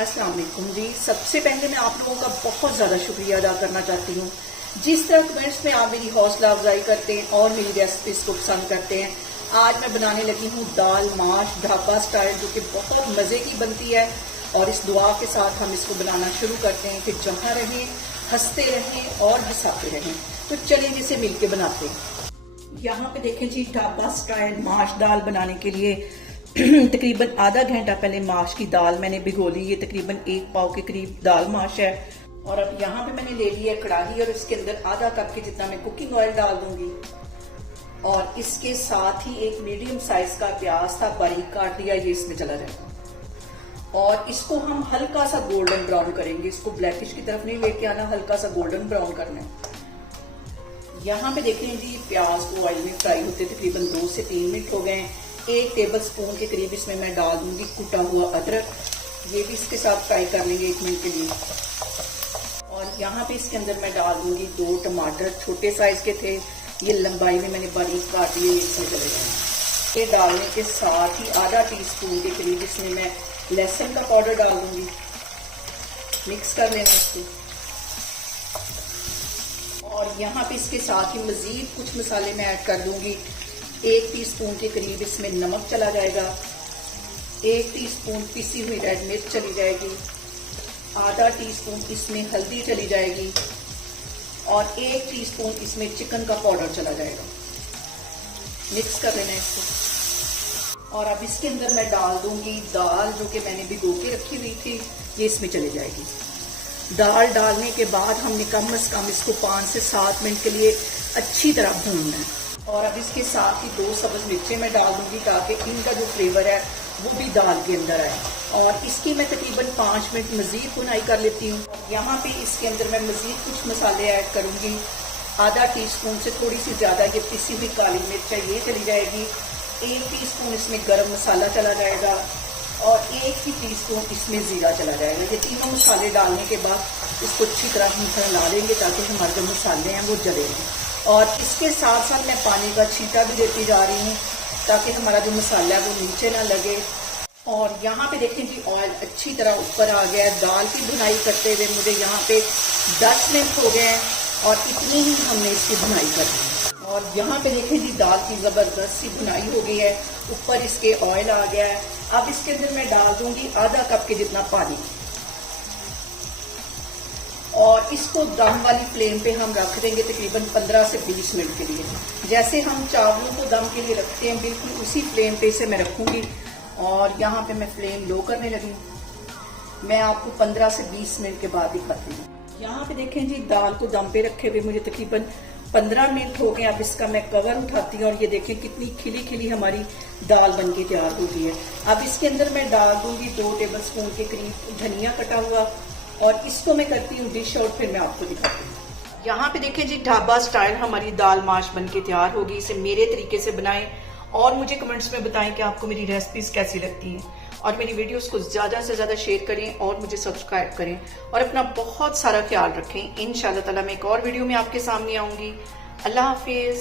अस्सलाम वालेकुम जी। सबसे पहले मैं आप लोगों का बहुत ज़्यादा शुक्रिया अदा करना चाहती हूँ। जिस तरह कमेंट्स में आप मेरी हौसला अफजाई करते हैं और मेरी रेसिपीज को पसंद करते हैं। आज मैं बनाने लगी हूँ दाल माश ढाबा स्टाइल, जो कि बहुत मज़े की बनती है। और इस दुआ के साथ हम इसको बनाना शुरू करते हैं कि जहाँ रहें, हंसते रहें और हंसाते रहें। तो चलिए इसे मिलके बनाते हैं। यहाँ पे देखें जी, ढाबा स्टाइल माश दाल बनाने के लिए तकरीबन आधा घंटा पहले माश की दाल मैंने भिगो ली। ये तकरीबन 1 पाव के करीब दाल माश है। और अब यहाँ पे मैंने ले लिया कढ़ाई और इसके अंदर आधा कप के जितना मैं कुकिंग ऑयल डाल दूंगी। और इसके साथ ही एक मीडियम साइज का प्याज था, बारीक काट दिया, ये इसमें चला जाएगा। और इसको हम हल्का सा गोल्डन ब्राउन करेंगे। इसको ब्लैकिश की तरफ नहीं लेके आना, हल्का सा गोल्डन ब्राउन करना है। यहाँ पे देख लीजिए प्याज को ऑयल में फ्राई होते तकरीबन 2 से 3 मिनट हो गए। 1 टेबल स्पून के करीब इसमें मैं डाल दूंगी कुटा हुआ अदरक। ये भी इसके साथ फ्राई कर लेंगे 1 मिनट के लिए। और यहाँ पे इसके अंदर मैं डाल दूंगी 2 टमाटर, छोटे साइज के थे, ये लंबाई में मैंने बारीक काट लिए, इसमें चले जाएंगे। ये डालने के साथ ही आधा टीस्पून के करीब इसमें मैं लहसुन का पाउडर डाल दूंगी। मिक्स कर लेना इसको। और यहाँ पे इसके साथ ही मजीद कुछ मसाले मैं ऐड कर दूंगी। 1 टीस्पून के करीब इसमें नमक चला जाएगा। 1 टीस्पून पिसी हुई रेड मिर्च चली जाएगी। आधा टीस्पून इसमें हल्दी चली जाएगी। और 1 टीस्पून इसमें चिकन का पाउडर चला जाएगा। मिक्स कर लेना इसको। और अब इसके अंदर मैं डाल दूंगी दाल, जो कि मैंने भिगो के रखी हुई थी, ये इसमें चली जाएगी। दाल डालने के बाद हमने कम से कम इसको 5 से 7 मिनट के लिए अच्छी तरह भूनना है। और अब इसके साथ ही 2 सब्ज मिर्चें मैं डाल दूंगी, ताकि इनका जो फ्लेवर है वो भी दाल के अंदर आए। और इसकी मैं तकरीबन 5 मिनट मजीद भुनाई कर लेती हूँ। यहाँ पे इसके अंदर मैं मजीद कुछ मसाले ऐड करूंगी। आधा टीस्पून से थोड़ी सी ज्यादा ये पिसी हुई काली मिर्च है, ये चली जाएगी। 1 टीस्पून इसमें गरम मसाला चला जाएगा। और 1 ही टीस्पून इसमें जीरा चला जाएगा। ये तीनों मसाले डालने के बाद इसको अच्छी तरह हम हिला देंगे, ताकि हमारे जो मसाले हैं वो जले नहीं। और इसके साथ साथ मैं पानी का छींटा भी देती जा रही हूँ, ताकि हमारा जो मसाला है वो नीचे ना लगे। और यहाँ पे देखें जी, ऑयल अच्छी तरह ऊपर आ गया है। दाल की भुनाई करते हुए मुझे यहाँ पे 10 मिनट हो गए हैं, और इतनी ही हमने इसकी भुनाई करनी है। और यहाँ पे देखें जी, दाल की जबरदस्त सी भुनाई हो गई है, ऊपर इसके ऑयल आ गया है। अब इसके अंदर मैं डाल दूंगी आधा कप के जितना पानी। और इसको दम वाली फ्लेम पे हम रख देंगे तकरीबन 15 से 20 मिनट के लिए। जैसे हम चावलों को दम के लिए रखते हैं, बिल्कुल उसी फ्लेम पे इसे मैं रखूंगी। और यहाँ पे मैं फ्लेम लो करने लगी। मैं आपको 15 से 20 मिनट के बाद दिखाती हूँ। यहाँ पे देखें जी, दाल को दम पे रखे हुए मुझे तकरीबन 15 मिनट हो गए। अब इसका मैं कवर उठाती हूँ, और ये देखें कितनी खिली खिली हमारी दाल बनके तैयार हो गई है। अब इसके अंदर मैं डाल दूंगी 2 टेबल स्पून के करीब धनिया कटा हुआ। और इसको मैं करती हूँ डिश आउट, फिर मैं आपको दिखाती हूँ। यहाँ पे देखें जी, ढाबा स्टाइल हमारी दाल माश बनके तैयार होगी। इसे मेरे तरीके से बनाएं और मुझे कमेंट्स में बताएं कि आपको मेरी रेसिपीज कैसी लगती हैं। और मेरी वीडियोस को ज्यादा से ज्यादा शेयर करें और मुझे सब्सक्राइब करें। और अपना बहुत सारा ख्याल रखें। इंशाल्लाह ताला मैं एक और वीडियो में आपके सामने आऊंगी। अल्लाह हाफिज।